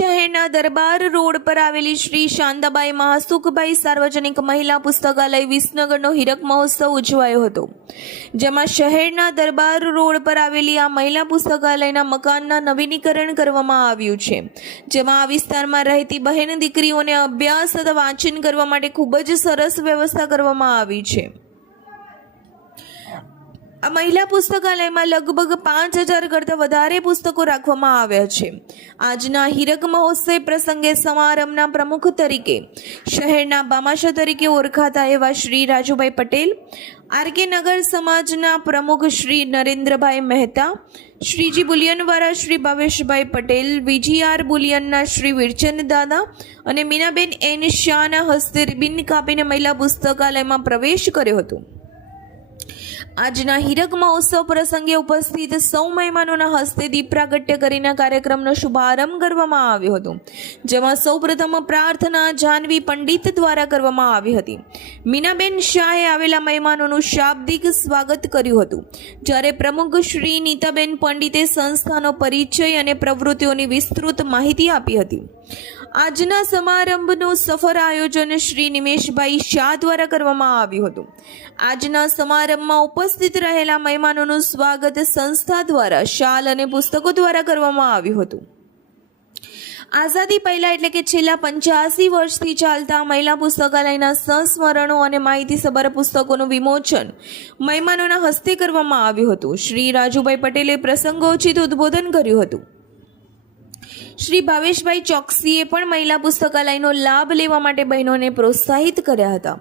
શહેરના દરબાર રોડ પર આવેલી શ્રી શાંતાબાઈ મહાસુખભાઈ સાર્વજનિક મહિલા પુસ્તકાલય વિસનગરનો હીરક મહોત્સવ ઉજવાયો હતો. જેમાં શહેરના દરબાર રોડ પર આવેલી આ મહિલા પુસ્તકાલયના મકાનના નવીનીકરણ કરવામાં આવ્યું છે. જેમાં આ વિસ્તારમાં રહેતી બહેન દીકરીઓને અભ્યાસ તથા વાંચન કરવા માટે ખૂબ જ સરસ વ્યવસ્થા કરવામાં આવી છે. આ મહિલા પુસ્તકાલયમાં લગભગ પાંચ હજાર કરતાં વધારે પુસ્તકો રાખવામાં આવ્યા છે. આજના હીરક મહોત્સવ પ્રસંગે સમારંભના પ્રમુખ તરીકે, શહેરના બામાશા તરીકે ઓળખાતા એવા શ્રી રાજુભાઈ પટેલ, આરકે નગર સમાજના પ્રમુખ શ્રી નરેન્દ્રભાઈ મહેતા, શ્રીજી બુલિયનવાળા શ્રી ભાવેશભાઈ પટેલ, વીજીઆર બુલિયનના શ્રી વીરચંદ દાદા અને મીનાબેન એન શાહના હસ્તે રિબિન કાપીને મહિલા પુસ્તકાલયમાં પ્રવેશ કર્યો હતો. આજના હીરક મહોત્સવ પ્રસંગે ઉપસ્થિત સૌ મહેમાનોના હસ્તે દીપ પ્રાગટ્ય કરીને કાર્યક્રમનો શુભારંભ કરવામાં આવ્યો હતો, જેમાં સૌપ્રથમ પ્રાર્થના જાનવી પંડિત દ્વારા કરવામાં આવી હતી. મીનાબેન શાહે આવેલા મહેમાનોનું શાબ્દિક સ્વાગત કર્યું હતું. જ્યારે પ્રમુખ શ્રી નીતાબેન પંડિતે સંસ્થાનો પરિચય અને પ્રવૃત્તિઓની વિસ્તૃત માહિતી આપી હતી. આજના સમારંભનું સફળ આયોજન શ્રી નિમેશભાઈ શાહ દ્વારા કરવામાં આવ્યું હતું. આજના સમારંભમાં ઉપસ્થિત રહેલા મહેમાનોનું સ્વાગત સંસ્થા દ્વારા, શાલ અને પુસ્તકો દ્વારા કરવામાં આવ્યું હતું. આઝાદી પહેલાં એટલે કે છેલ્લા પંચ્યાસી વર્ષથી ચાલતા મહિલા પુસ્તકાલયના સંસ્મરણો અને માહિતીસભર પુસ્તકોનું વિમોચન મહેમાનોના હસ્તે કરવામાં આવ્યું હતું. શ્રી રાજુભાઈ પટેલે પ્રસંગોચિત ઉદ્બોધન કર્યું હતું. શ્રી ભાવેશભાઈ ચોકસીએ પણ મહિલા પુસ્તકાલયનો લાભ લેવા માટે બહેનોને પ્રોત્સાહિત કર્યા હતા.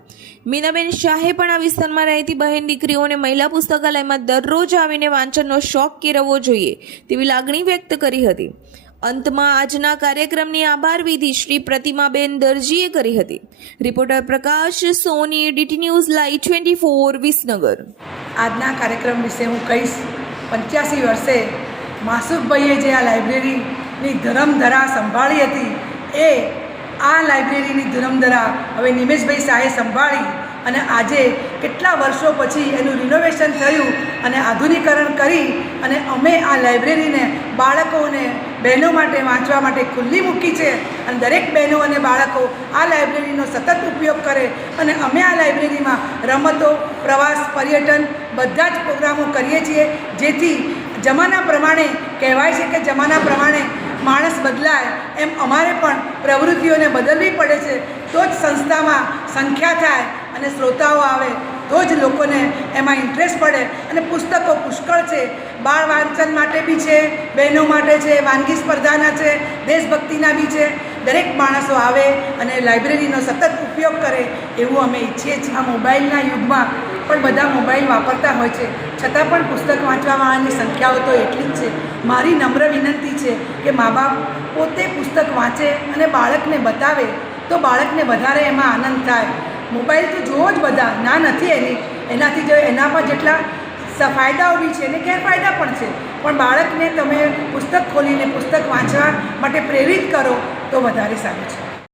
મીનાબેન શાહે પણ આ વિસ્તારમાં રહેતી બહેન દીકરીઓને મહિલા પુસ્તકાલયમાં દરરોજ આવીને વાંચનનો શોખ કેળવવો જોઈએ તેવી લાગણી વ્યક્ત કરી હતી. અંતમાં આજના કાર્યક્રમની આભાર વિધિ શ્રી પ્રતિમાબેન દરજીએ કરી હતી. Reporter Prakash, Soni, DT news, live twenty four, Visnagar. આજના કાર્યક્રમ વિશે હું કહીશ, પંચ્યાસી વર્ષે માસુકભાઈએ જે આ લાઇબ્રેરીની ધરમધરા સંભાળી હતી. એ આ લાઇબ્રેરીની ધરમધરા હવે નિમેશભાઈ શાહે સંભાળી અને આજે કેટલા વર્ષો પછી એનું રિનોવેશન થયું અને આધુનિકરણ કરી અને અમે આ લાઇબ્રેરીને બાળકોને બહેનો માટે વાંચવા માટે ખુલ્લી મૂકી છે અને દરેક બહેનો અને બાળકો આ લાઇબ્રેરીનો સતત ઉપયોગ કરે અને અમે આ લાઇબ્રેરીમાં રમતો, પ્રવાસ, પર્યટન બધા જ પ્રોગ્રામો કરીએ છીએ. જેથી જમાના પ્રમાણે કહેવાય છે કે જમાના પ્રમાણે બદલાય, એમ અમારે પણ પ્રવૃત્તિઓને બદલવી પડે છે, તો જ સંસ્થામાં સંખ્યા થાય અને શ્રોતાઓ આવે, તો જ લોકોને એમાં ઇન્ટરેસ્ટ પડે. અને પુસ્તકો પુષ્કળ છે, બાળ વાંચન માટે બી છે, બહેનો માટે છે, વાનગી સ્પર્ધાના છે, દેશભક્તિના બી છે. દરેક માણસો આવે અને લાઇબ્રેરીનો સતત ઉપયોગ કરે એવું અમે ઈચ્છીએ છીએ આ મોબાઈલના યુગમાં. પણ બધા મોબાઈલ વાપરતા હોય છે. છતાં પણ પુસ્તક વાંચવાવાળાની સંખ્યાઓ તો એટલી જ છે. મારી નમ્ર વિનંતી છે કે મા બાપ પોતે પુસ્તક વાંચે અને બાળકને બતાવે તો બાળકને વધારે એમાં આનંદ થાય. મોબાઈલ તો જોવો જ બધા. ના નથી એની. એનાથી જો એના પર જેટલા ફાયદાઓ બી છે અને ગેરફાયદા પણ છે. પણ બાળકને તમે પુસ્તક ખોલીને પુસ્તક વાંચવા માટે પ્રેરિત કરો તો વધારે સારું છે.